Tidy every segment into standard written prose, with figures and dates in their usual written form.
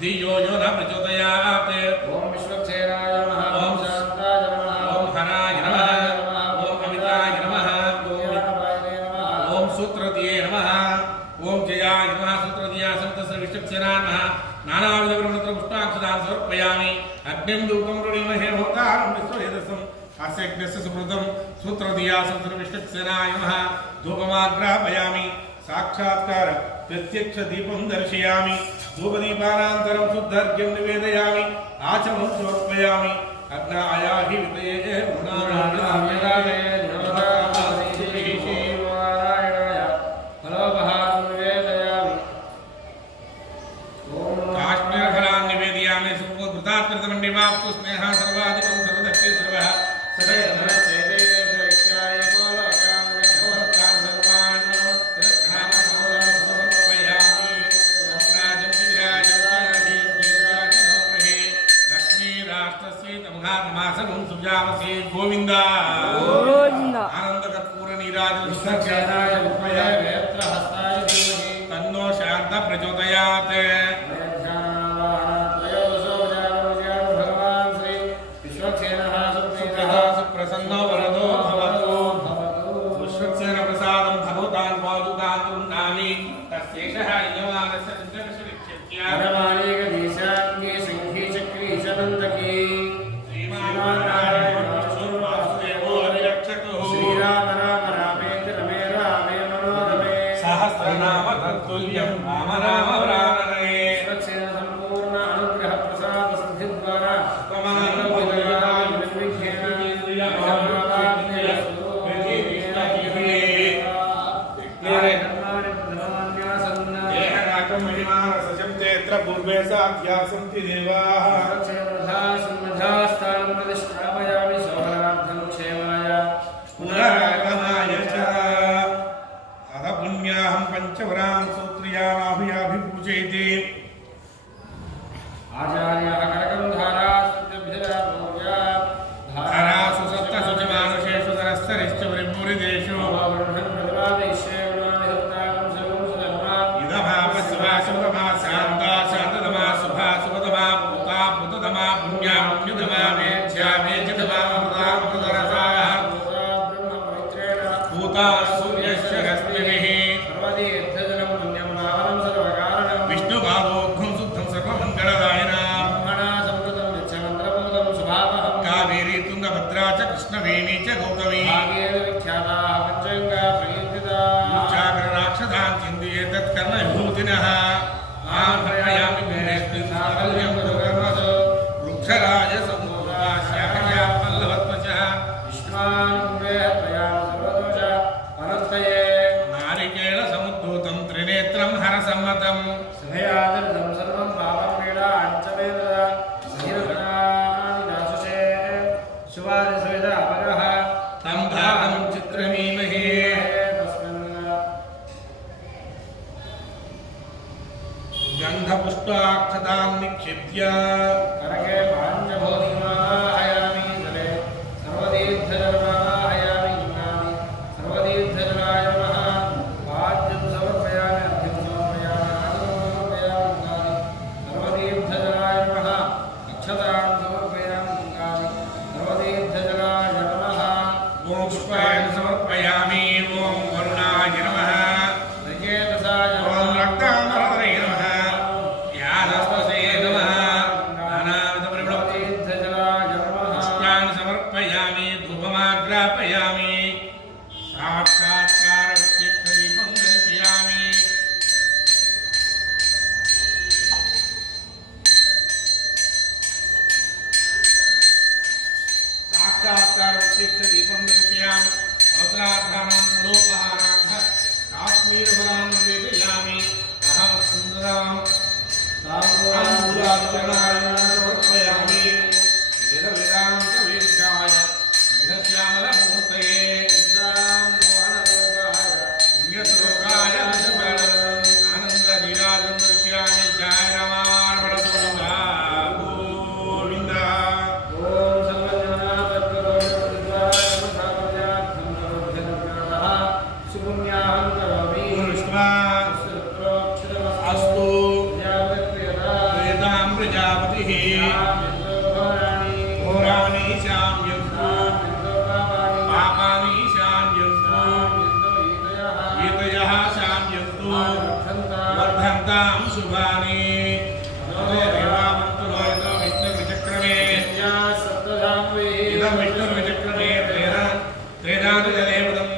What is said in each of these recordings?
धियो यो न प्रचोदयात्। ओम विश्वक्षेणाय नमः। ओम शांताय नमः। ओम हराय नमः। ओम अमिताय नमः। ओम सूत्रदिये नमः। ओम जयाय नमः। सूत्रदिया सप्तस्य विश्वक्षेणाय नमः। नानाविध ब्रह्मत्र पुष्पाक्षदान् समर्पयामि। अग्निं धूपं वृणीमहे होतारं विश्ववेदसम् अस्य यज्ञस्य सुकृतं सूत्रदिया सप्तस्य विश्वक्षेणाय नमः। धूपमाग्रापयामि। साक्षात्कार प्रत्यक्ष दीपं दर्शयामि। धूपदीपानान्तरं शुद्धर्घ्यं निवेदयामि। आचमनं समर्पयामि। अग्नायाहि वितये गुणानाय काश्मीरफलान् निवेदयामि। सुकृतात्कृतमण्डिवाप्तु स्नेहः सर्वाधिकं सर्वदक्षे सर्वः सदैव गोविंद आनंद कर्पूर नीराजन सुखक्षेत्राय विद्महे वेत्रहस्ताय धीमहि तन्नो शांत प्रचोदयात्। भगवान् श्री विश्वक्षेणः सुप्रसन्नो वरदो भवतु। विश्वक्षेण प्रसादं भगवतान् पादुकान् गृह्णामि। तस्येषः यजमानस्य चिन्तकशरीक्षत्य परमानेकदेशाङ्गे सिंही चक्री चनन्दकी तुल्यं राम राम प्राणने सुरक्षेण संपूर्ण अनुग्रह प्रसाद सिद्धि द्वारा पूर्वे साध्यासन्ति देवाः सन्नद्धास्तां प्रतिष्ठापयामि सौभाग्यं क्षेमाय पुनरागमाय च। पुण्याहं पंचवरान् सूत्रियामाभिपूजयति। आचार्यः करकं धारासु सप्तशुचिमानुषेषु सरस्तरिश्च वृम्मुरिदेषु इदभावस्वा शुभमा शान्ता शान्ततमा शुभा शुभतमा भूता भूततमा पुण्या पुण्यतमा मेध्या मेध्यतमा अमृता अमृतरसाः भूता सूर्यस्य रश्मिभिः विष्णुभावोघ्नं शुद्धं सर्वमङ्गलदायिनां कावेरी तुङ्गभद्रा च कृष्णवेणी च गौतमी चाग्रराक्षसान् चिन्तये तत्कर्मविभूतिनः वृक्षराज समूहा शाखया पल्लवत्वचः नारी क्षिप्य करके पाञ्चभूतिमायामि जले सर्वतीर्थजलमायामि गङ्गामि सर्वतीर्थजलाय नमः पाद्यं समर्पयामि अर्घ्यं समर्पयामि आचमनं समर्पयामि गङ्गामि सर्वतीर्थजलाय नमः अक्षतां समर्पयामि गङ्गामि सर्वतीर्थजलाय नमः ॐ पुष्पाय समर्पयामि ॐ वरुणाय नमः नचिकेतसाय ॐ रक्तामरधरे नमः यादस्पसे नमः तीर्थजलाय नमः पुष्पाणि समर्पयामि धूपमाग्रापयामि साक्षात्कारदीपं दर्शयामि साक्षात्कारदीपं दर्शयामि अवसरार्थानां फलोपहारार्थ काश्मीरफलां निवेदयामि अहं सुन्दरां ताम्बूलार्चनां समर्पयामि वेदवेदान्तवेद्याय वेदश्यामलमूर्तये पुण्यश्लोकाय आनन्दवीराजं दर्शयामि जय रामार्पण गोविन्द अस्तु वेदां प्रजापतिः घोराणि शाम्यन्तु पापानि शाम्यन्तु गीतयः शाम्यन्तु वर्धन्तां शुभानि विष्णुर्विचक्रमे इदं विष्णुर्विचक्रमे त्रेधानुजदेवतम्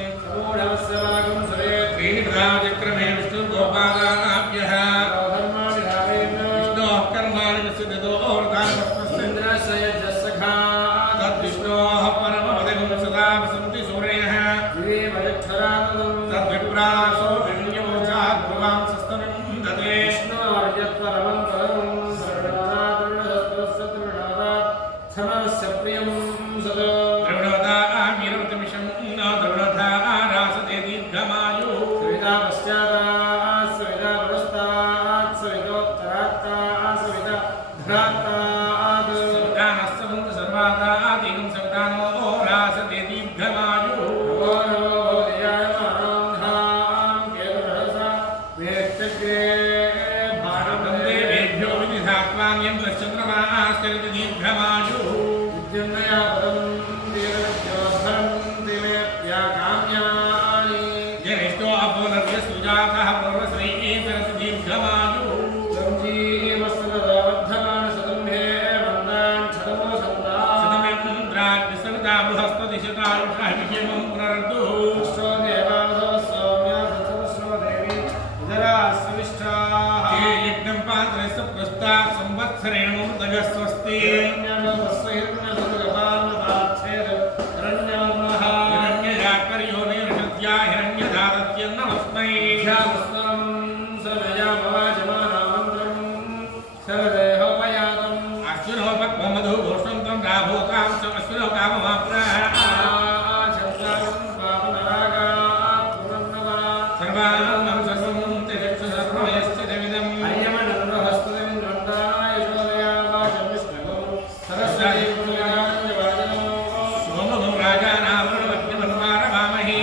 त्रीनिधाचक्रमे विष्णुर्गोपादानाभ्यः विष्णोः कर्माणि विशुद्धतोर्गानपस्मस्य तद्विष्णोः परमपदं सदा वसन्ति सूरयः तद्विप्रासो विण्योजात् भुवां सस्तनं ददे द्रविणवता वीरवतमिषं न द्रविणथा रासते दीर्घमायुः सवितानस्तवन्त सर्वादातीकं सवितानो रासते दीर्घमायुः देवेभ्यो विनिधात्वान्यं दश्चन्द्रमास्तिरति दीर्घमायुः जनिष्ठो अपोलभ्य सुजातः पूर्वश्रीकीर्तनति दीर्घमायुः सदमिन्द्राग्निसविता बृहस्पतिशतायुषः विषयं पुनर्दुः ये यज्ञं पात्रस्य प्रस्तात् संवत्सरेण मृतगः स्वस्ति हिरण्यजाकर्यो निरृषद्या हिरण्यधातत्यन्नमस्मै अश्विनो पक्वमधु भूषन्तं राभूतां च अश्विनो काममाप्राः सर्वान्नं सर्वं त्यजक्षु सर्वमयश्च जविदम् सोमगं राजानावरणमग्निमन्वारवामहे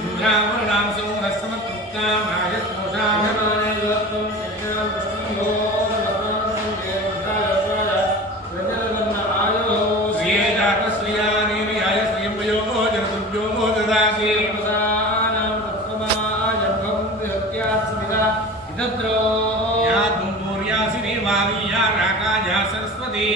इन्द्रावरणां सौरस्समतृप्तां राजस्पोषां श्रिये जातश्रियानि नियाय श्रियं वयोगो जनदुर्योगो ददाति याद्भूर्यासि निर्वाणीया राकाजा सरस्वती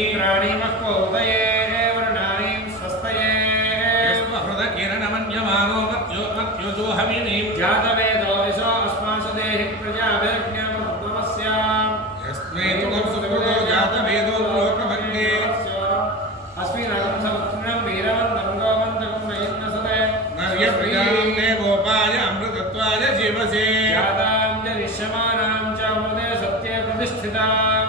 यस्वहृदकिरणमन्यमानो मत्यो हविनीं जातवेदो विशो अस्मासु देहि प्रजाभिर्ज्ञानमस्याम् यस्मै तु सुखो जातवेदो लोकभङ्गे अस्मिन् समुद्रं वीरवन्तं गोमन्तं नयन्नसते नर्यप्रियां देवोपाय अमृतत्वाय जीवसे जातां च निश्यमानां च अमृते सत्ये प्रतिष्ठितां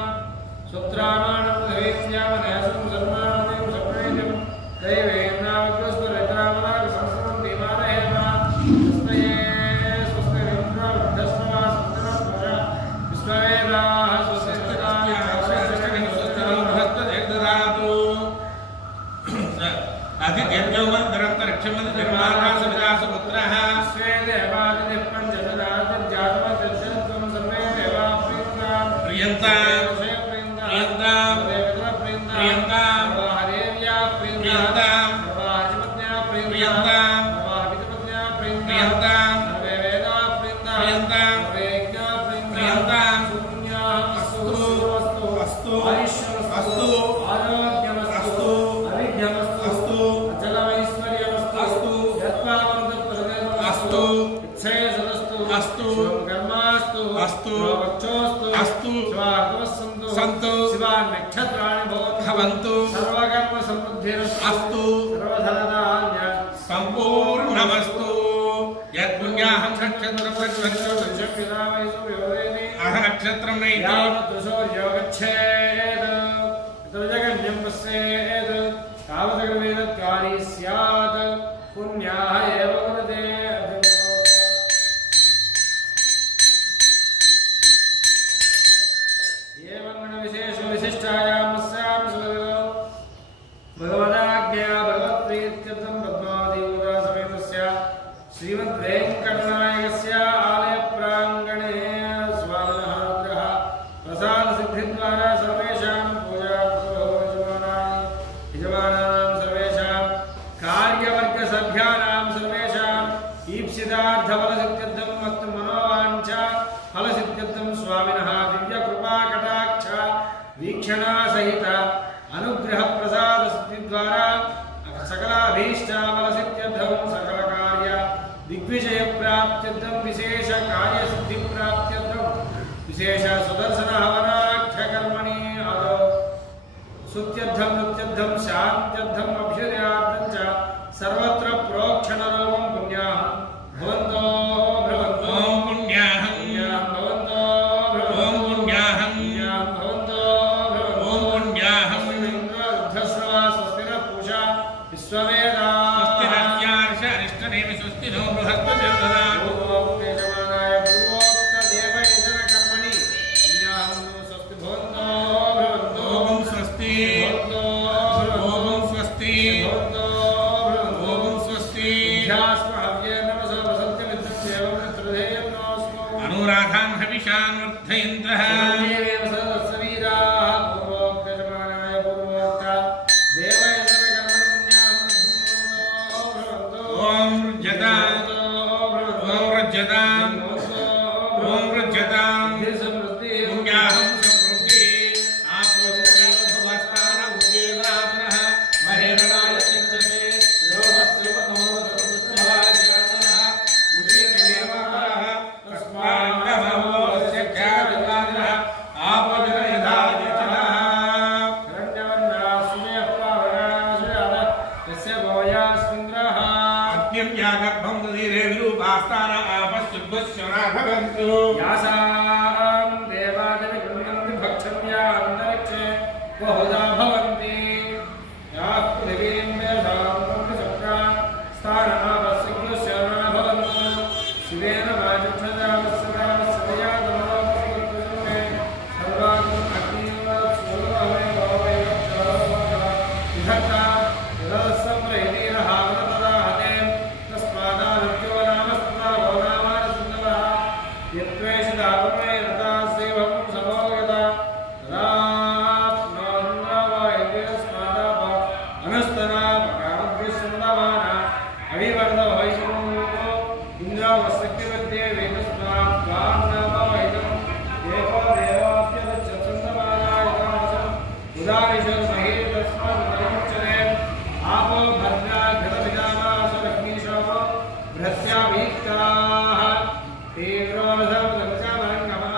सुत्रामाणं देवीस्यामनयसं सन्मानतिं सप्रेतिं दैवेन्द्रावग्रस्वरित्रामलाकसंस्कृतं धीमानहेम स्वस्तये स्वस्तिरिन्द्रो वृद्धस्ववा सन्तनस्वजा लक्ष्मण जन्माथा सविता सुपुत्रः स्वे देवादिः पञ्चददातिर्जातमतिर्जनत्वं सर्वे देवा प्रियन्ताम् प्रियन्ताम् प्रियन्ताम् हरेव्या प्रियन्ताम् सर्वाधिपत्या प्रियन्ताम् सर्वाधिपत्या प्रियन्ताम् सर्वे वेदा प्रियन्ताम् सर्वेज्ञा प्रियन्ताम् अस्तु अस्तु आयुष्यमस्तु आरोग्यमस्तु अविद्यमस्तु अस्तु अचलमैश्वर्यमस्तु अस्तु यत्पावन्तप्रदेशमस्तु इच्छेसदस्तु अस्तु कर्मास्तु अस्तु वक्षोस्तु अस्तु शिवागमस्सन्तु सन्तु शिवानक्षत्राणि भवन्तु सर्वकर्म समृद्धिरस्तु अस्तु सर्वधनधान्य सम्पूर्णमस्तु यत्पुण्याहं शक्तिरामैसुर्योदेनि अह नक्षत्रं नैति यावद्दुसौर्यो गच्छेत् जगन्यं पश्येत् तावदग्रवेदत्कारी स्यात् पुण्याः एव वदते विशिष्टायां स्यां सुगतो भगवदाज्ञया भगवत्प्रीत्यर्थं पद्मावतीमुदा समेतस्य श्रीमद्वेङ्कटनायकस्य आलयप्राङ्गणे स्वामिनः अनुग्रह प्रसादसिद्धिद्वारा सर्वेषां यजमानानां सर्वेषां कार्यवर्गसभ्यानां सर्वेषाम् ईप्सितार्थफलसिद्ध्यर्थं मत् मनोवाञ्छा फलसिद्ध्यर्थं स्वामिनः दिव्यकृपाकटाक्ष वीक्षणा सहित अनुग्रह प्रसाद सिद्धि द्वारा सकलाभीष्टाफलसिद्ध्यर्थं सकलकार्य दिग्विजय प्राप्त्यर्थं विशेष कार्य सिद्धि प्राप्त्यर्थं विशेष सुदर्शन हवनाख्य कर्मणि आदौ सुत्यर्थं नृत्यर्थं शान्त्यर्थं अभ्युदयार्थं च सर्वत्र प्रोक्षणरूपं पुण्याहं भवन्तो भ्रवन्तो पुण्याहं भवन्तो ॐ पुण्याहं भवन्तो ॐ पुण्याहं पूषा विश्ववेदा स्वस्तिरस्यार्ष अरिष्टनेमि स्वस्तिनो बृहस्पतिर्ददातु यजमानाय पूर्वोक्तदेवयजनकर्मणि पुण्याहं स्वस्ति भवन्तो भ्रवन्तो ॐ स्वस्ति भवन्तो ॐ स्वस्ति भवन्तो ॐ स्वस्ति अनुराधान् हविषान् वर्धयन्तः ॐ रज्जताम् ॐ रज्जताम् ॐ रज्जताम् पुण्याहं समृद्धि आपोषकयोधवस्तान उद्येवरामनः महेरणाय चिन्तते योगस्यवतमोदस्तुवाजानः उषिर्देवः तस्मान्नभवस्य ख्यातकारिणः आपजनयधायचनः अग्निं यागर्भं दधिरे विरूपास्तान आपश्युद्वश्वरा भवन्तु यासां देवादिविगृह्णन्ति भक्षम्या अन्तरिक्षे बहुधा भवन्ति याः पृथिवीं मेधां चक्रान् स्थानमापस्यग्रस्य न भवन्तु शिवेन वाचक्षजावस्यदावस्यतया तमोपस्कृत्युमे सर्वागम् अग्निवत्सूरवे भववे विधत्ता यदस्सम्प्रहिणीरहावनतदा तस्मादानुज्यो नामस्तदा भवनामानसुन्दवः यत्त्वेषदापमे रतास्यैवं समोगता तदाप्नोन्नवैद्यस्मादाप अनस्तनापकामद्यस्सन्दवाना अविवर्धो वैष्णो इन्द्रावसक्तिमध्ये वेदस्मात् द्वान्नवैदं देवो देवाप्यदच्छन्दवाना यथावसम् उदारिशन्महे तस्मात् परिमुच्यते आपो भद्रा घटविदामासुरग्निशोभो बृहस्याभीक्ताः तीव्रोरसमरङ्गमाः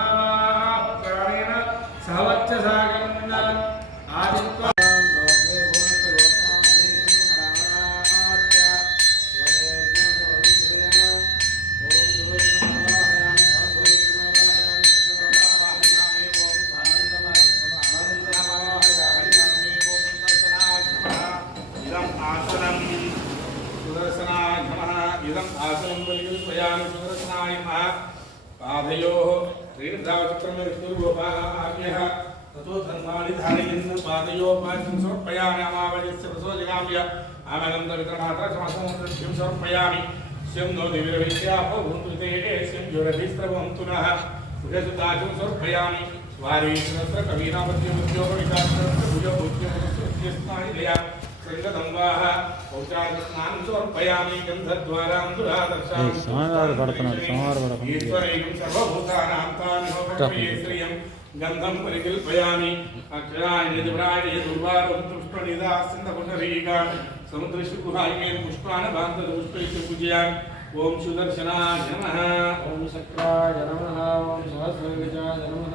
प्राणेन सहवच्चसागन् आदित्वा इदम् आसनं सुदर्शनाय नमः इदम् आसनं बलियुत्पयामि सुदर्शनाय नमः पादयोः त्रिवृद्धावचक्रमे विष्णुर्गोपालाज्ञः ततो धर्माणि धारयन् पादयोः पाद्यं समर्पयामि अमावल्यस्य प्रसोजगाम्य आमगन्धवितरमात्रसमसमुद्रश्यं समर्पयामि स्यं नो दिविरविद्यापो भवन्तु ते स्यं ज्वरधिस्त्रभवन्तु नः उदसुदाचं समर्पयामि स्वारीश्वरकवीनापद्यमुद्योगविकासभुजभूज्यस्नानि संगतंवाः पौचास्नानं समर्पयामि गन्धद्वारां दुरादर्शां ईश्वरैकं सर्वभूतानां तानिमपक्रिये श्रियं गन्धं परिकल्पयामि अक्षराणि दुर्वारं तुष्टनिदासिन्दपुटरीका समुद्रशुकुहाय्येन पुष्पाणभान्तपुष्पैश्च पूजयामि ओम सुदर्शनाय नमः ओम शक्राय नमः ओम सहस्रगजाय नमः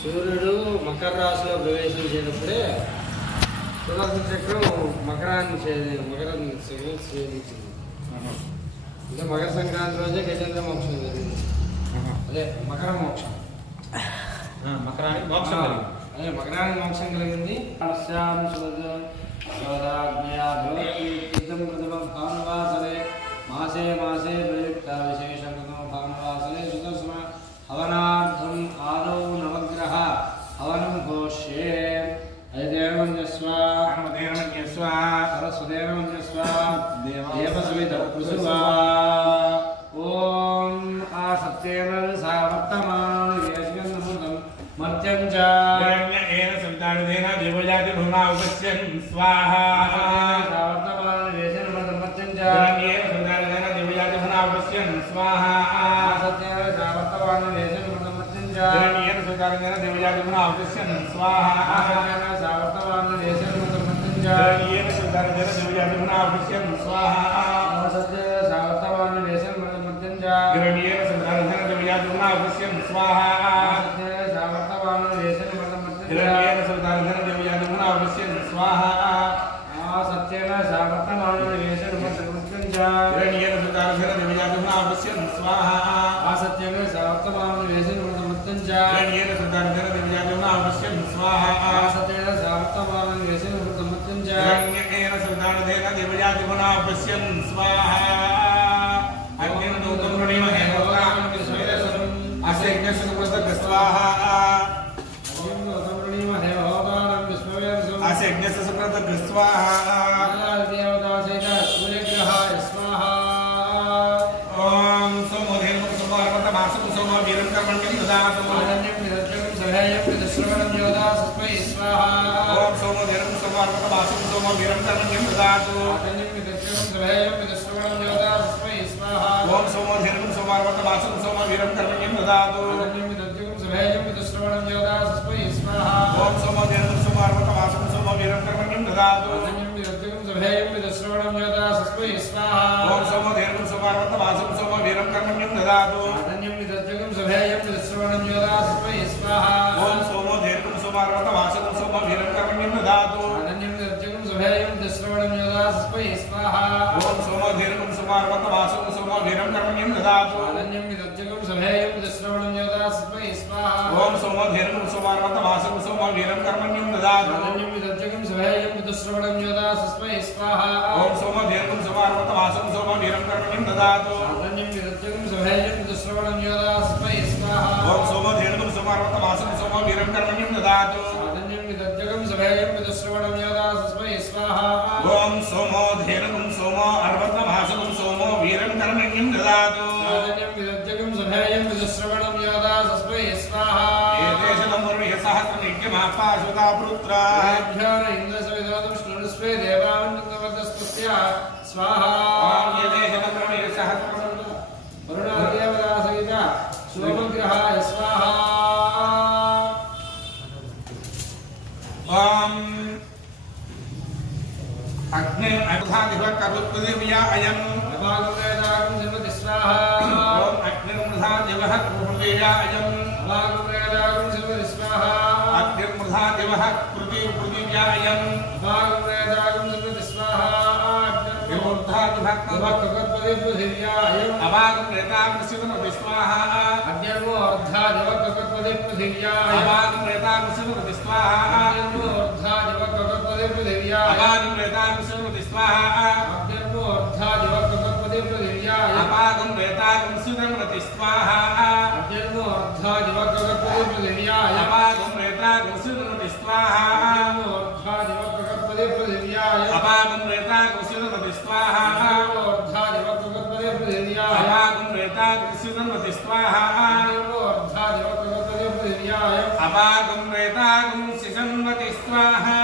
సూర్యుడు మకర రాశిలో ప్రవేశించేటప్పుడే సుదర్శన చక్రం మకరాన్ని ఛేదించింది. అంటే మకర సంక్రాంతి రోజే గజేంద్ర మోక్షం జరిగింది. అదే మకర మోక్షం, మకరానికి మోక్షం అదే మకరానికి మోక్షం కలిగింది. భానువాసరే మాసే మాసే ప్రయుక్త విశేషంగా భానువాసరే సుదర్శన हवनार्थम आदौ नवग्रह हवनं घोष्ये अयदेवन्यस्व देवन्यस्व सरस्वदेवन्यस्व देवसवितपुसुवा ओम आसत्येन सावर्तमान येष्यन्नमुदं मर्त्यं च एन संतानेन देवजाति भुवना उपस्यन् स्वाहा सावर्तमान येष्यन्नमुदं मर्त्यं च एन संतानेन देवजाति भुवना उपस्यन् स्वाहा आसत्येन सावर्तमान जरणीयन सुतारण्यन देवजाति भुवना उपस्यन् स्वाहा सावर्तमान येष्यन्नमुदं मर्त्यं च जरणीयन सुतारण्यन देवजाति भुवना उपस्यन् स्वाहा आसत्येन सावर्तमान येष्यन्नमुदं मर्त्यं च जरणीयन सुतारण्यन देवजाति भुवना उपस्यन् स्वाहा आसत्येन सावर्तमान येष्यन्नमुदं मर्त्यं च जरणीयन सुतारण्यन देवजाति भुवना उपस्यन् स्वाहा सत्येन सावर्तमान येष्यन्नमुदं मर्त्यं च जरणीयन सुतारण्यन देवजाति भुवना उपस्यन् स्वाहा सत्येन सावर्तमान येष्यन्नमुदं मर्त्यं च जरणीयन सुतारण्यन देवजाति भुवना उपस्यन् स्वाहा सत्येन सावर्तमान येष्यन्नमुदं मर्त्यं च जरणीयन सुतारण्यन देवजाति भुवना उपस्यन् स्वाहा अग्निं दूतं वृणीमहे भगवान् विश्वेश्वरम् अस्य यज्ञस्य सुकृतस्य स्वाहा अस्य यज्ञस्य सुकृतस्य स्वाहा ओम सोमो धेनुं सोमो अर्वतमासं सोमो वीरं कर्मण्यं ददातु ओम सोमो धेनुं सोमो अर्वतमासं सोमो वीरं कर्मण्यं ददातु ओम सोमो धेनुं सोमो अर्वतमासं सोमो वीरं कर्मण्यं ददातु ओम सोमो धेनुं सोमो अर्वतमासं सोमो वीरं कर्मण्यं ददातु ओम सोमो धेनुं सोमो अर्वतमासं सोमो वीरं कर्मण्यं ददातु ओम सोमो धेनुं सोमो अर्वतमासं सोमो वीरं कर्मण्यं ददातु ओम सोमो धेनुं सोमो अर्वतमासं सोमो वीरं कर्मण्यं ददातु ओम सोमो धेनुं सोमो अर्वतमासं सोमो वीरं कर्मण्यं ददातु ओम सोमो धेनुं सोमो अर्वतमासं सोमो वीरं कर्मण्यं ददातु ओम सोमो धेनुं सोमो अर्वतमासं सोमो वीरं कर्मण्यं ददातु ओम सोमो धेनुं सोमो अर्वतमासं सोमो वीरं कर्मण्यं ददातु स्वाहा सोमग्रहाय स्वाहा अग्ने अधादिव करुत्पदिव्या अयम् अभागं वेदागं सर्वति स्वाहा ओम अग्निर्मृधादिव कृपदिव्या अयम् अभागं वेदागं सर्वति स्वाहा अग्निर्मृधादिव कृपदिव्या अयम् अभागं वेदागं सर्वति स्वाहा अभागं वेदागं स्वाहा अग्निर्मो अर्धादिवक्कपदे पृथिव्या अभागं वेदागं स्वाहा अग्निर्मो अर्धादिवक्कपदे पृथिव्या अभागं वेदागं स्वाहा अग्निर्मो अर्धादिवक्कपदे पृथिव्या अभागं वेदागं स्वाहा अग्निर्मो अर्धादिवक्कपदे पृथिव्या अभागं वेदागं स्वाहा अग्निर्मो अर्धादिवक्कपदे पृथिव्या अभागं वेदागं स्वाहा अग्निर्मो अर्धादिवक्कपदे पृथिव्या अभागं वेदागं स्वाहा अग्निर्मो अर्धादिवक्कपदे पृथिव्या अभागं वेदागं स्वाहा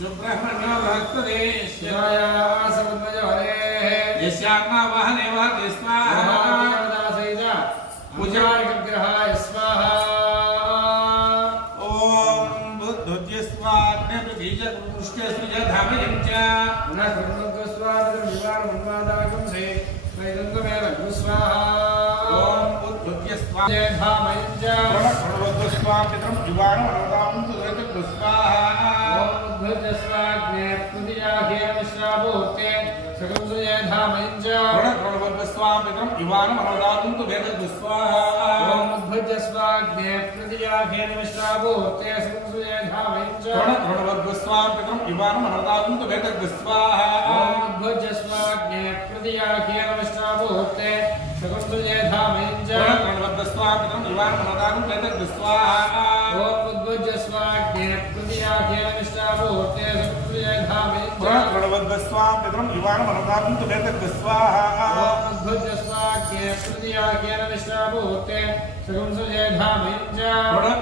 सुब्रह्मण्यो बृहस्पति शिवाय समन्वयहरेः यस्यात्मा वाहने वहति स्वाहा महादासैजा पूजार्घग्रहाय स्वाहा ओम बुद्धुद्य स्वाग्ने बीजपुष्टे सृजधामयं च पुनः ब्रह्मत्वस्वादविवारमन्वादागं से वैदन्तमेन स्वाहा ओम बुद्धुद्य स्वाग्ने धामयं च प्रणवद्वस्वापित्रं युवाणमनोदां सुरजं स्वाहा ओम उद्भजस्वाग्ने प्रतियाघे मिश्राभूते सकं सुये धामयं च प्रणवद्वस्वापित्रं युवाणमनोदां सुरजं स्वाहा ओम उद्भजस्वाग्ने प्रतियाघे मिश्राभूते सकं सुये धामयं च प्रणवद्वस्वापित्रं युवाणमनोदां सुरजं स्वाहा ओम उद्भजस्वाग्ने प्रतियाघे मिश्राभूते सकं सुये धामयं च प्रणवद्वस्वापित्रं युवाणमनोदां सुरजं स्वाहा ओम उद्भजस्वाग्ने प्रतियाघे मिश्राभूते सकं सुये धामयं च प्रणवद्वस्वापित्रं युवाणमनोदां सुरजं स्वाहा ओम उद्भजस्वाग्ने प्रतियाघे मिश्राभूते सकं सुये धामयं च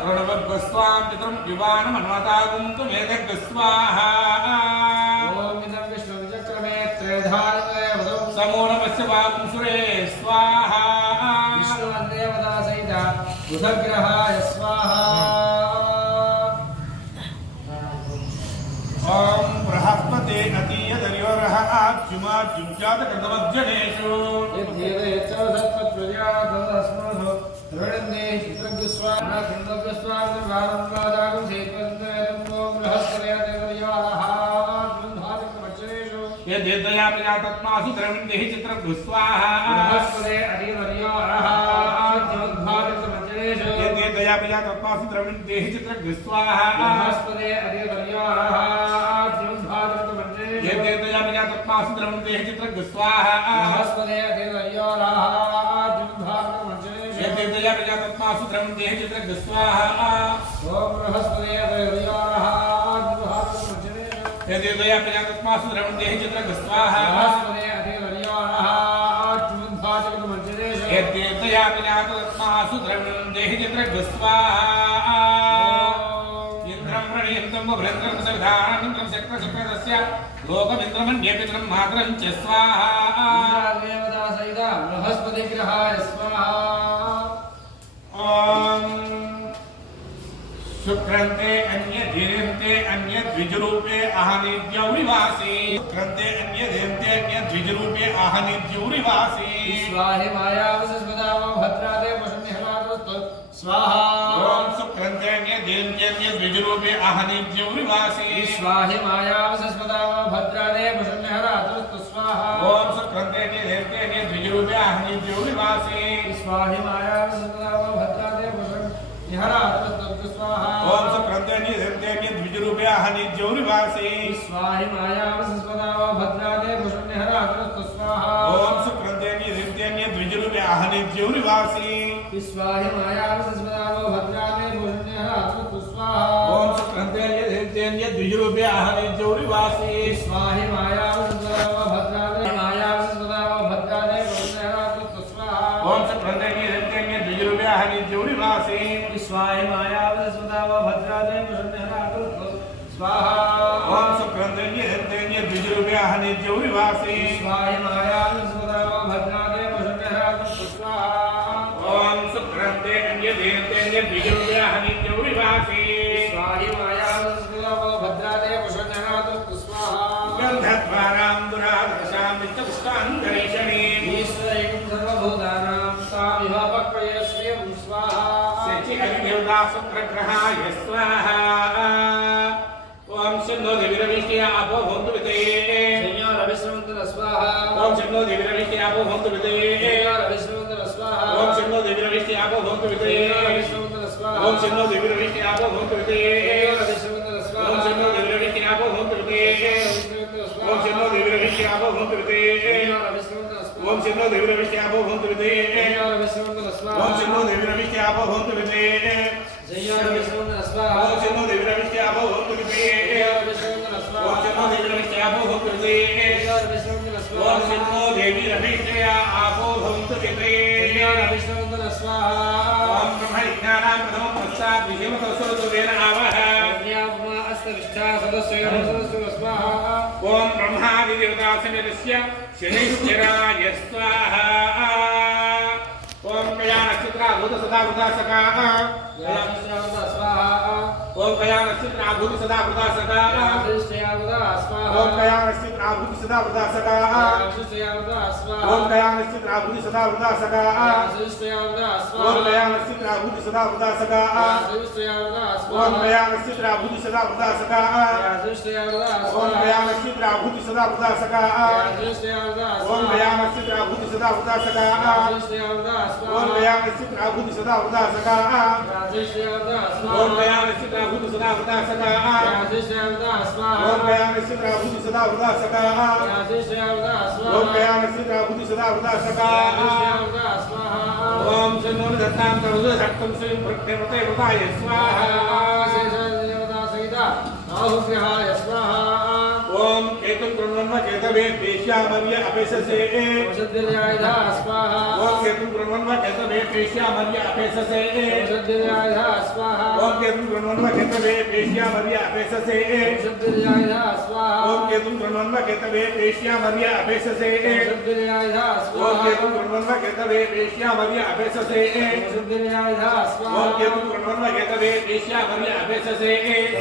प्रणवद्वस्वापित्रं युवाणमनोदां सुरजं स्वाहा ओम इदं विष्णुचक्रमे त्रयधारवदौ समोनमस्य वागुं सुरे स्वाहा विष्णुदेवता सहित बुधग्रहाय स्वाहा ओम बृहस्पते अतीयदर्योरः आच्युमाच्युञ्चातकृतमध्यनेषु यद्येवेच्छवसत्त्वजातस्मृधो द्रविणन्दे चित्रगुस्वाहा खण्डगुस्वाहारं सेत्वन्दो बृहस्पते देवयाः यद्यदया प्रजातत्मासु द्रविण्देहि चित्रगुस्वाहा बृहस्पते अधिवर्योरः ज्योद्भारतमञ्जनेषु यद्यदया प्रजातत्मासु द्रविण्देहि चित्रगुस्वाहा बृहस्पते अधिवर्योरः ज्योद्भारतमञ्जनेषु यद्यदया प्रजातत्मासु द्रविण्देहि चित्रगुस्वाहा बृहस्पते अधिवर्योरः ज्योद्भारतमञ्जनेषु यद्यदया प्रजातत्मासु द्रविण्देहि चित्रगुस्वाहा ओम बृहस्पते अधिवर्योरः ज्योद्भारतमञ्जनेषु यद्यदया प्रजातत्मासु द्रविण्देहि चित्रगुस्वाहा बृहस्पते अधिवर्योरः ज्योद्भारतमञ्जनेषु यद्यदया प्रजातत्मासु द्रविण्देहि चित्रगुस्वाहा इंद्रं प्रणीतं वभ्रेन्द्रं सविधानंद्रं शक्रशक्रदस्य लोकमिन्द्रमन्येपित्रं मात्रं च स्वाहा देवता सहित बृहस्पति ग्रहाय स्वाहा ओम शुक्रन्ते अन्यधीरन्ते अन्यद्विजरूपे अहनिद्यौरिवासी शुक्रन्ते अन्यधीरन्ते अन्यद्विजरूपे अहनिद्यौरिवासी स्वाहे मायावसस्पदावो भद्रादे पशुनिहलादस्तु स्वाहा ओम शुक्रन्ते अन्यधीरन्ते अन्यद्विजरूपे अहनिद्यौरिवासी स्वाहे मायावसस्पदावो भद्रादे पशुनिहलादस्तु स्वाहा ओम शुक्रन्ते अन्यधीरन्ते अन्यद्विजरूपे अहनिद्यौरिवासी स्वाहे मायावसस्पदावो भद्रादे पशुनिहलादस्तु स्वाहा ओम शुक्रन्ते अन्यधीरन्ते अन्यद्विजरूपे अहनिद्यौरिवासी स्वाहे मायावसस्पदावो भद्रादे पशुनिहलादस्तु स्वाहा ओम शुक्रन्ते अन्यधीरन्ते अन्यद्विजरूपे अहनिद्यौरिवासी स्वाहे मायावसस्पदावो भद्रादे पशुनिहलादस्तु स्वाहा ओम शुक्रन्ते अन्यधीरन्ते अन्यद्विजरूपे अहनिद्यौरिवासी स्वाहे मायावसस्पदावो भद्रादे पशुनिहलादस्तु स्वाहा ओम शुक्रन्ते अन्यधीरन्ते अन्यद्विजरूपे अहनिद्यौरिवासी स्वाहे मायावसस्पदावो भद्रादे पशुनिहलादस्तु स्वाहा ओम शुक्रन्ते अन्यधीरन्ते अन्यद्विजरूपे अहनिद्यौरिवासी स्वाहे मायावसस्पदावो भद्रादे पशुनिहलादस्तु स्वाहा ओम शुक्रन्ते अन्यधीरन्ते अन्यद्विजरूपे अहनिद्यौरिवासी स्वाहे मायावसस्पदावो भद्रादे पशुनिहलादस्तु स्वाहा तां नित्यपुष्पान्तरीक्षणे ईश्वरैकं सर्वभूतानां तामिह पक्वये श्रियं स्वाहा सेचि अधिदेवता शुक्रग्रहाय स्वाहा ओम शन्नो देवीरविष्टया आपो भवन्तु वितये संयोरविश्रमन्तन स्वाहा ओम शन्नो देवीरविष्टया आपो भवन्तु वितये संयोरविश्रमन्तन स्वाहा ओम शन्नो देवीरविष्टया आपो भवन्तु वितये संयोरविश्रमन्तन स्वाहा ओम शन्नो देवीरविष्टया आपो भवन्तु वितये संयोरविश्रमन्तन स्वाहा ओम शन्नो देवीरविष्टया आपो भवन्तु वितये ओम शन्नो देवीरविष्टया आपो भवन्तु वितये ओम शन्नो देवीरविष्टया आपो भवन्तु वितये संयोरविश्रमन्तन स्वाहा ओम शन्नो देवीरविष्टया आपो भवन्तु वितये संयोरविश्रमन्तन स्वाहा ओम शन्नो देवीरविष्टया आपो भवन्तु वितये संयोरविश्रमन्तन स्वाहा ओम शन्नो देवीरविष्टया आपो भवन्तु वितये संयोरविश्रमन्तन स्वाहा ओम शन्नो देवीरविष्टया आपो भवन्तु वितये संयोरविश्रमन्तन स्वाहा ओम ब्रह्मज्ञानां प्रथमं पश्चात् विषमतसोतवेन आवह ज्ञापमा अस्तविष्ठा सदस्येन सदस्येन स्वाहा ओम ब्रह्मादिदेवतासमेतस्य शनैश्चराय स्वाहा ओम कया नक्षत्राभूत सदा वृता सका ओम कया नक्षत्राभूत सदा वृता सका ओम कया नक्षत्राभूत सदा वृता सका ओम कया नक्षत्राभूत सदा वृता सका ओम कया नक्षत्राभूत सदा वृता सका ओम कया नक्षत्राभूत सदा वृता सका ओम कया नक्षत्राभूत सदा वृता सका ओम कया नक्षत्राभूत सदा वृता सका ओम कया नक्षत्राभूत सदा वृता सका ओम कया नक्षत्राभूत सदा वृता सका ओम कया नक्षत्राभूत सदा वृता सका ओम कया नक्षत्राभूत सदा वृता सका ओम शन्नो दत्तां तरुदो शक्तं श्रीं प्रत्यमते वृताय स्वाहा राहुग्रहाय स्वाहा ओम केतुं कृण्वन्व केतवे पेश्यामर्य अपेससे औषधिर्यायधा स्वाहा ओम केतुं कृण्वन्व केतवे पेश्यामर्य अपेससे औषधिर्यायधा स्वाहा ओम केतुं कृण्वन्व केतवे पेश्यामर्य अपेससे औषधिर्यायधा स्वाहा ओम केतुं कृण्वन्व केतवे पेश्यामर्य अपेससे औषधिर्यायधा ओम स्वाहा केतुं कृण्वन्व केतवे पेश्यामर्य अपेससे औषधिर्यायधा स्वाहा ओम केतुं कृण्वन्व केतवे पेश्यामर्य अपेससे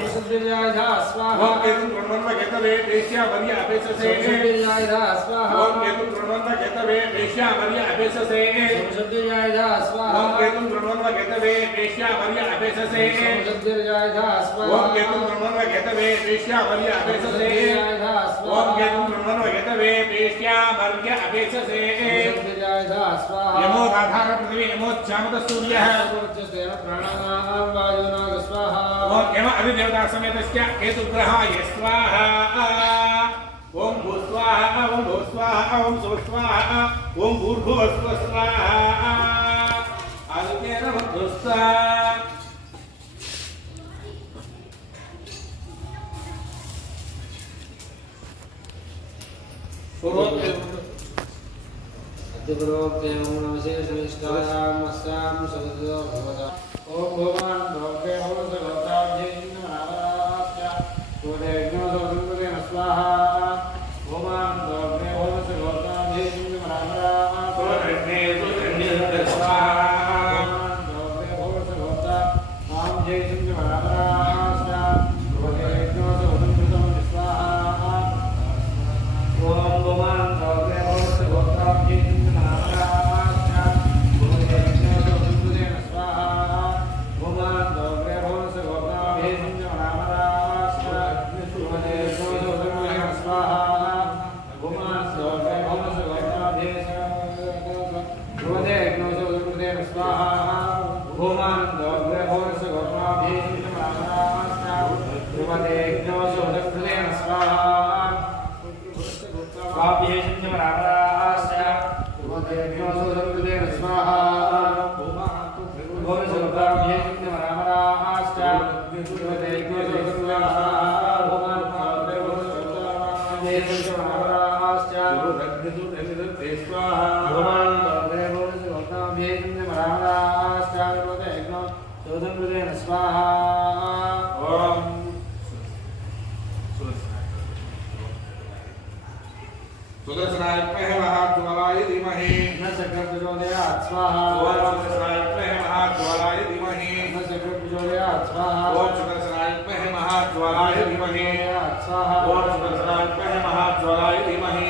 औषधिर्यायधा स्वाहा ओम केतुं कृण्वन्व केतवे पेश्यामर्य अपेससे औषधिर्यायधा स्वाहा ओम केतुं कृण्वन्व केतवे पेश्यामर्य अपेससे औषधिर्यायधा स्वाहा ओम केतुं कृण्वन्व केतवे पेश्यामर्य अपेससे औषधिर्यायधा स्वाहा ओम केतुं कृण्वन्व केतवे पेश्यामर्य अपेससे औषधिर्यायधा स्वाहा ओम केतुं कृण्वन्व केतवे पेश्यामर्य अपेससे औषधिर्यायधा स्वाहा यमो आधार पृथ्वी यमोच्चामत सूर्यः तेन प्राणानां वायुनाग स्वाहा ओम यम अधिदेवता समेतस्य केतुग्रहाय स्वाहा ओम भूस्वाहा ओम भूस्वाहा ओम सुस्वाहा ओम भूर्भुवस्व स्वाहा आदित्येन भद्रस्ता अद्यप्रोक्तेन विशेषनिष्ठायाम् अस्यां सदतो भवता ॐ भगवान् भवते भवसगताब्धेन्द्रनारायणास्य कोडेज्ञोदोषुदेन स्वाहा भगवान् भवते भवसगताब्धेन्द्रनारायणास्य स्वाहा भगवान् भवते भवसगताब्धेन्द्रनारायणास्य कोडेज्ञोदोषुदेन स्वाहा ॐ भगवान् भवते भवसगताब्धेन्द्रनारायणास्य सुदर्शनाय महाज्वालाय धीमहि न चक्रप्रचोदयात् स्वाहा ओम सुदर्शनाय महाज्वालाय धीमहि न चक्रप्रचोदयात् स्वाहा ओम सुदर्शनाय महाज्वालाय धीमहि स्वाहा ओम सुदर्शनाय महाज्वालाय धीमहि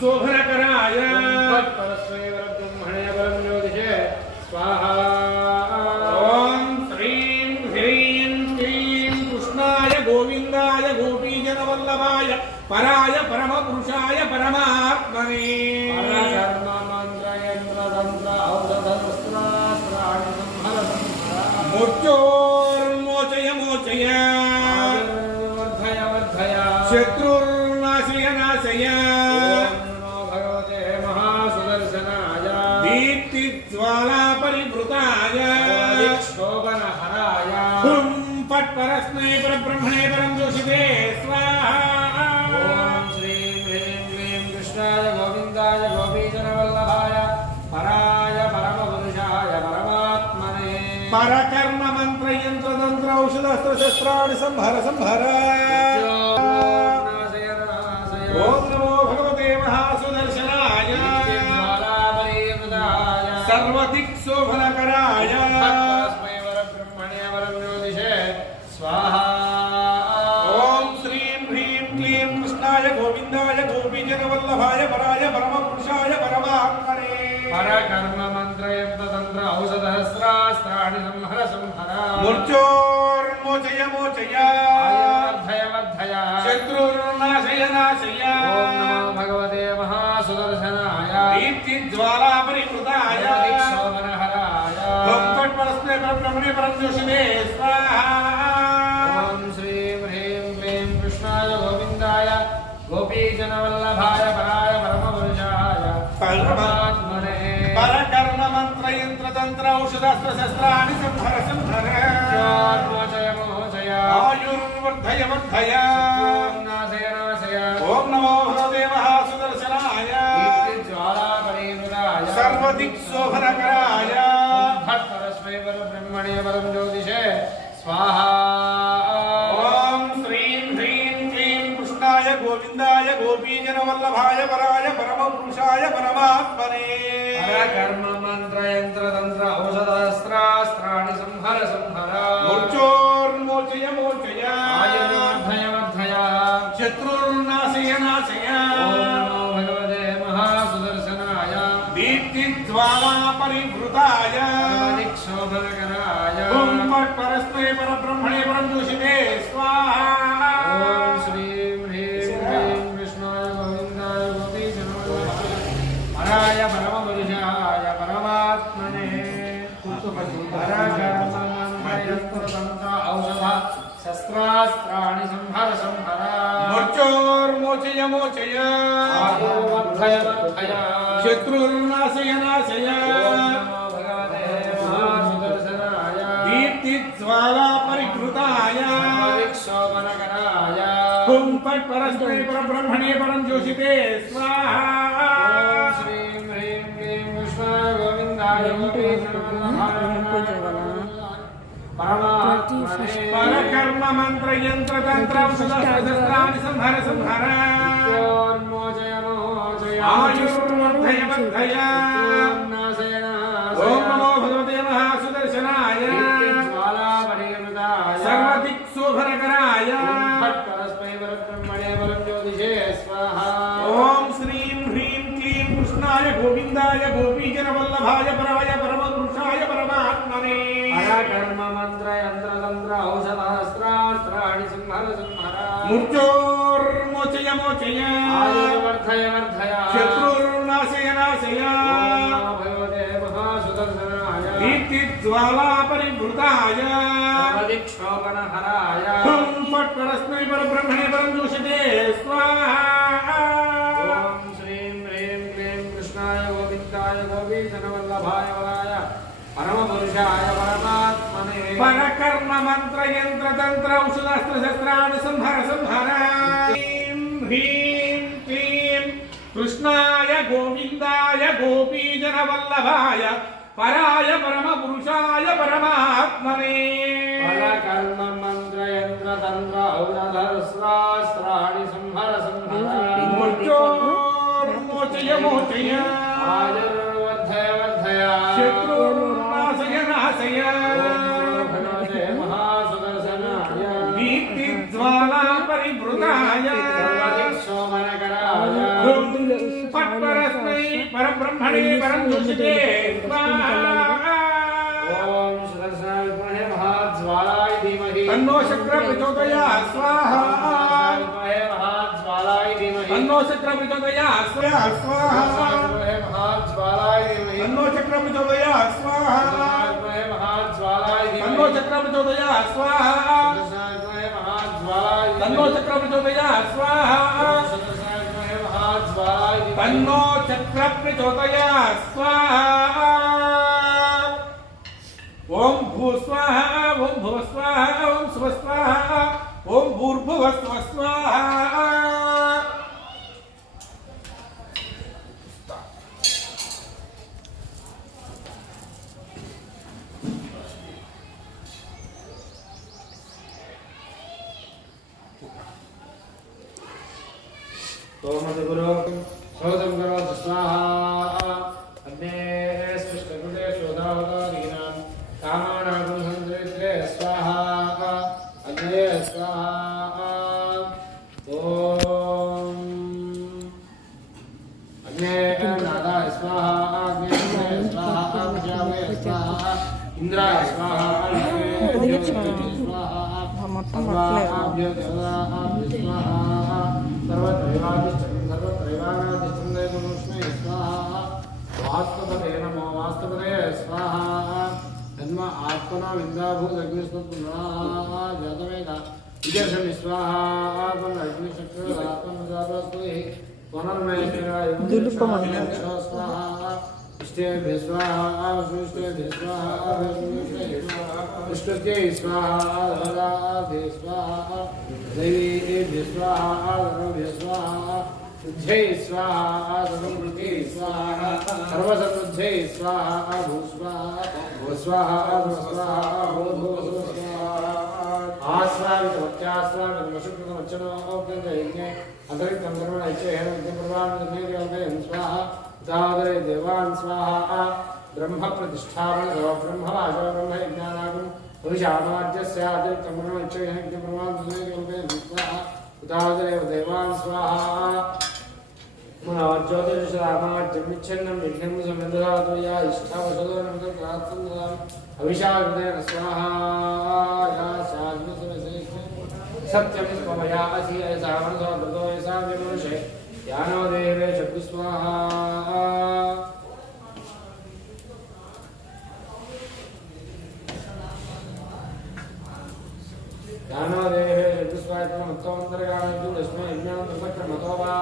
शोभनकराय परस्मै परब्रह्मणे परं ज्योतिषे स्वाहा ओम श्रीं ह्रीं क्लीं कृष्णाय गोविंदाय गोपीजनवल्लभाय पराय परमपुरुषाय परमात्मने कर्म मंत्र यंत्र तंत्र औषध शस्त्रास्त्राणि संहर मोचोर्मोचय मोचय वर्धय वर्धय शत्रुर्नाशय नाशय नमो भगवते महासुदर्शनाय दीप्तिज्वाला परिवृताय शोभनहराय हुं फट् परस्मै परब्रह्मणे परं जोषिते स्वाहा ओम श्रीं ह्रीं क्लीं कृष्णाय गोविन्दाय गोपीजनवल्लभाय पराय परमपुरुषाय परमात्मने परकर्म मंत्र यंत्र तंत्र औषध अस्त्र शस्त्राणि संहर संहर नाशय नाशय ओम नमो भगवते महासुदर्शनाय ज्वालापरिवृताय सर्वदिक् शोभनकराय तस्मै परब्रह्मणे परं ज्योतिषे स्वाहा ओम श्रीं ह्रीं क्लीं कृष्णाय गोविंदाय गोपीजनवल्लभाय पराय परमपुरुषाय परमात्मने परकर्म मंत्र यंत्र तंत्र औषध शस्त्रास्त्राणि संहर संहर मूर्छोर्मोचय मोचय वर्धय वर्धय शत्रुर्नाशय नाशय ओम नमो भगवते महासुदर्शनाय दीप्तिज्वाला परिवृताय शोभनहराय हुं फट् परस्मै परब्रह्मणे परं जोषिते स्वाहा ओम श्रीं ह्रीं क्लीं कृष्णाय गोविन्दाय गोपीजनवल्लभाय पराय परमपुरुषाय परमात्मने परकर्म मंत्र यंत्र तंत्र औषधास्त्र शस्त्राणि संहर संहर मोचय मोचय आयुर्वर्धय वर्धय नाशय नाशय ओम नमो भगवते महासुदर्शनाय ज्वालापरिवृताय सर्वदिक् शोभनकराय परस्मै परब्रह्मणे परं ज्योतिषे स्वाहा ओम श्रीं ह्रीं क्लीं कृष्णाय गोविंदाय गोपीजनवल्लभाय पराय परमपुरुषाय परमात्मने परकर्म मंत्र यंत्र तंत्र औषध शस्त्रास्त्राणि संहर संहर मूर्छोर्मोचय मोचय आयुर्वर्धय वर्धय शत्रुर्नाशय नाशय ओम नमो भगवते महासुदर्शनाय दीप्तिज्वाला परिवृताय शोभनकराय हुं फट् परस्मै परब्रह्मणे परं जोषिते स्वाहा ओम श्रीं ह्रीं क्लीं कृष्णाय गोविन्दाय गोपीजनवल्लभाय पराय परमपुरुषाय परमात्मने परकर्ममन्त्रयन्त्रतन्त्र औषध शस्त्रास्त्राणि संहर संहर मूर्छोर्मोचय मोचय आयुर्वर्धय वर्धय शत्रुर्नाशय नाशय ओम नमो भगवते महासुदर्शनाय दीप्तिज्वाला परिवृताय शोभनकराय हुं फट् परस्मै परब्रह्मणे परं जोषिते स्वाहा ओम श्रीं ह्रीं क्लीं कृष्णाय गोविन्दाय परमात्मने परकर्म मंत्र यंत्र तंत्र औषधास्त्राणि संहर संहर मोचय मोचय आयुर्वर्धय वर्धय नाशय ओम नमो भगवते महासुदर्शनाय ज्वालापरिवृताय सर्वदिक् शोभनकराय परस्मै परब्रह्मणे परं ज्योतिषे स्वाहा ओम श्रीं ह्रीं क्लीं कृष्णाय गोविंदाय गोपीजनवल्लभाय पराय परमपुरुषाय परमात्मने परकर्म मंत्र यंत्र तंत्र औषध शस्त्रास्त्राणि संहर संहर मूर्छोर्मोचय मोचय आयुर्वर्धय वर्धय शत्रुर्नाशय नाशय ओम नमो भगवते महासुदर्शनाय दीप्तिज्वाला परिवृताय शोभनहराय हुं फट् परस्मै परब्रह्मणे परं जोषिते स्वाहा ओम श्रीं ह्रीं क्लीं कृष्णाय गोविन्दाय गोपीजनवल्लभाय वराय परमपुरुषाय परमात्मने परकर्म मंत्र यंत्र तंत्र औषधास्त्र शस्त्राणि संहर संहर ह्रीं ह्रीं क्लीं कृष्णाय गोविंदाय गोपीजनवल्लभाय पराय परमपुरुषाय परमात्मने परकर्म मंत्र यंत्र तंत्र औषध शस्त्रास्त्राणि संहर संहर मूर्छोर्मोचय मोचय आयुर्वर्धय वर्धय शत्रुर्नाशय नाशय भगवते महासुदर्शनाय दीप्तिज्वाला परिवृताय शोभनकराय हुं परब्रह्मणे परं दुष्टे स्वाहा ओम सुदर्शनाय विद्महे महाज्वालाय धीमहि तन्नो शक्र प्रचोदयात् स्वाहा विद्महे महाज्वालाय धीमहि तन्नो शक्र प्रचोदयात् स्वाहा विद्महे महाज्वालाय धीमहि तन्नो शक्र प्रचोदयात् स्वाहा विद्महे महाज्वालाय धीमहि तन्नो शक्र प्रचोदयात् स्वाहा विद्महे महाज्वालाय तन्नो शक्र प्रचोदयात् स्वाहा विद्महे महाज्वालाय धीमहि तन्नो चक्र प्रचोदयात् स्वाहा ओम भूस्वाहा ओम भुवस्वाहा ओम सुवस्वाहा ओम भूर्भुवस्वः स्वाहा सोमदगुरो सोदं करो स्वाहा अन्ये स्पष्टकृते शोधावतारीणां कामानां संदृत्रे स्वाहा अन्ये स्वाहा ॐ अन्ये नादाय स्वाहा अन्ये स्वाहा विजावे स्वाहा इंद्राय स्वाहा अन्ये स्वाहा सर्वाभ्यो देवाभ्यो स्वाहा सर्वत्रैवादिष्टं स्वाहा वास्तवते नमो वास्तवते स्वाहा जन्म आत्मना विन्दाभूतग्निस्वप्नाः जातवेद विजर्षमि स्वाहा पुनरग्निचक्रात्मजातस्तुहि पुनर्मयेश्वराय स्वाहा इष्टेभ्यः स्वाहा सुष्टेभ्यः स्वाहा विष्णुत्यै स्वाहा धराभ्ये स्वाहा दैवीभ्यः स्वाहा धर्मभ्यः स्वाहा सिद्ध्यै स्वाहा समृद्ध्यै स्वाहा सर्वसमृद्ध्यै स्वाहा भूस्वाहा स्वाहा स्वाहा भूर्भुवः स्वाहा आस्वामितमत्यास्वामितमशुक्रमच्चनोऽभ्यन्तरयज्ञे अतिरिक्तं कर्मणैश्चेहेन विद्यप्रभावनिर्देवयन् स्वाहा दादरे देवान् स्वाहा ब्रह्मप्रतिष्ठापनतो ब्रह्मवाचो ब्रह्मयज्ञानागं पुरुषामाज्यस्य अतिरिक्तं कर्मणैश्चेहेन विद्यप्रभावनिर्देवयन् स्वाहा दादरे देवान् स्वाहा ज्योतिषरामाज्यमिच्छन्नं विघ्नं समदधातु या इष्टावशदोन्मतप्रार्थं अभिषाकृतेन स्वाहा या शाश्वतसमेश्वरे सत्यमित्वमया असि ऐसा मनसो कृतो ऐसा विमनुषे यानो देवे चक्षुस्वाहा यानो देवे चक्षुस्वाहा तस्मै यज्ञान्तक्रमतो वा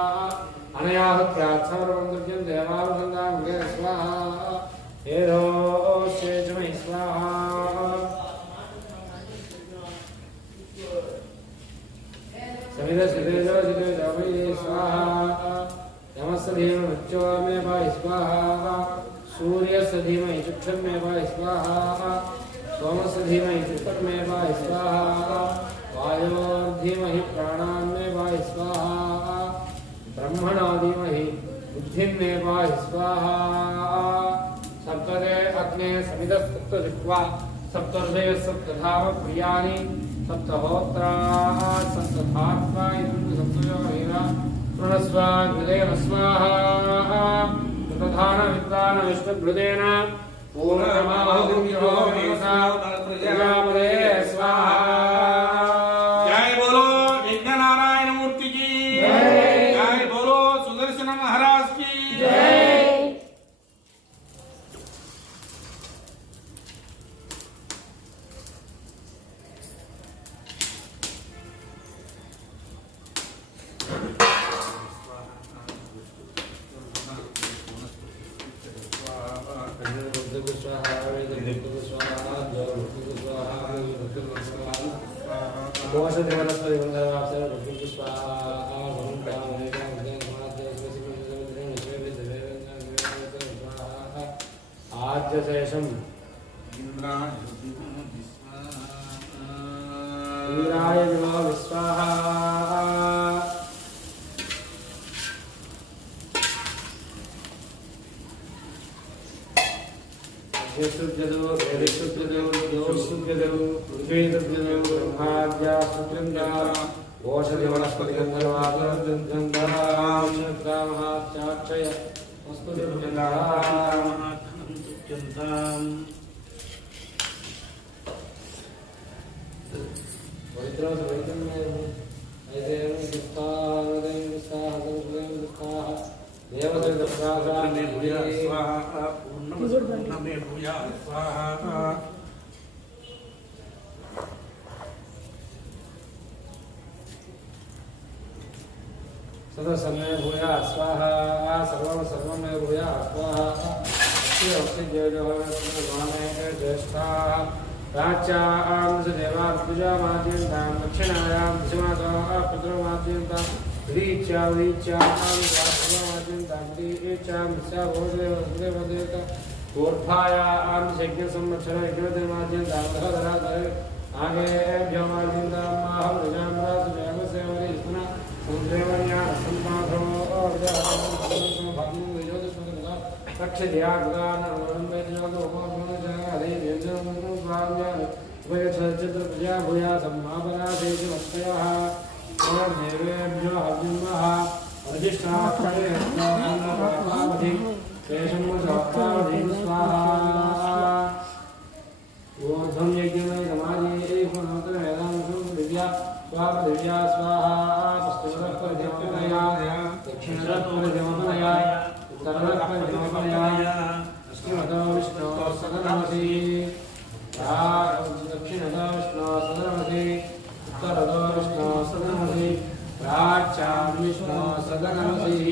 अनयाहत्यात् सर्वं दुर्गं देवानुसन्धामुखे स्वाहा हेरोश्चेचमहि स्वाहा समिधसिद्धेजोजितेजमहि स्वाहा यमस्य धीमहि मृत्यो मे पाहि स्वाहा सूर्यस्य धीमहि चक्षुर्मे पाहि स्वाहा सोमस्य धीमहि चित्तमे पाहि स्वाहा वायोर्धीमहि प्राणान् मे पाहि स्वाहा ब्रह्मणो धीमहि बुद्धिं मे पाहि स्वाहा सप्तदे अग्ने समिधस्सप्तजिह्वा सप्तर्षयः सप्तधाम प्रियाणि सप्तहोत्राः सप्तधात्मा इदं सप्तयोनिना प्रणस्व हृदयेन स्वाहा तथान विद्वान विष्णुभृदेन पूर्णमाहुर्यो मेषा प्रजापते स्वाहा जय बोलो यज्ञ नारायण मूर्ति की जय बोलो सुदर्शन महाराज की आद्यशेषम् इंद्राय विभो विस्वाहा यशुद्यदो यदिशुद्यदो दोषुद्यदो पृथ्वीद्यदो ब्रह्माद्या सुकृन्दा ओषधि वनस्पति गन्धर्वादर्जन्धरामहाचाक्षय सदा समय भूया स्वाहा सर्वं सर्वमे भूया स्वाहा ज्येष्ठा प्राच्यां देवार्पुजामाद्यन्तां दक्षिणायां दिशमादः पुत्रमाद्यन्तां ह्रीच्यां ऋचां ऊर्ध्वायां यज्ञसंवत्सर यज्ञोदयमाद्यन्तां दहधराधरे आगेभ्योमाद्यन्तां माहवृजां राजसेवरे पुनः सुदेवन्या सम्माधो चित्रप्रजा भूया सम्मापराधेभ्यो हव्यमः अधिष्ठापति स्वाहा ऊर्ध्वं यज्ञमय समाधि दिव्या स्वाहा दिव्या स्वाहा दक्षिणः विष्णु सदनमसि दक्षिणः विष्णु सदनमसि उत्तरः विष्णु सदनमसि प्राच्यां विष्णु सदनमसि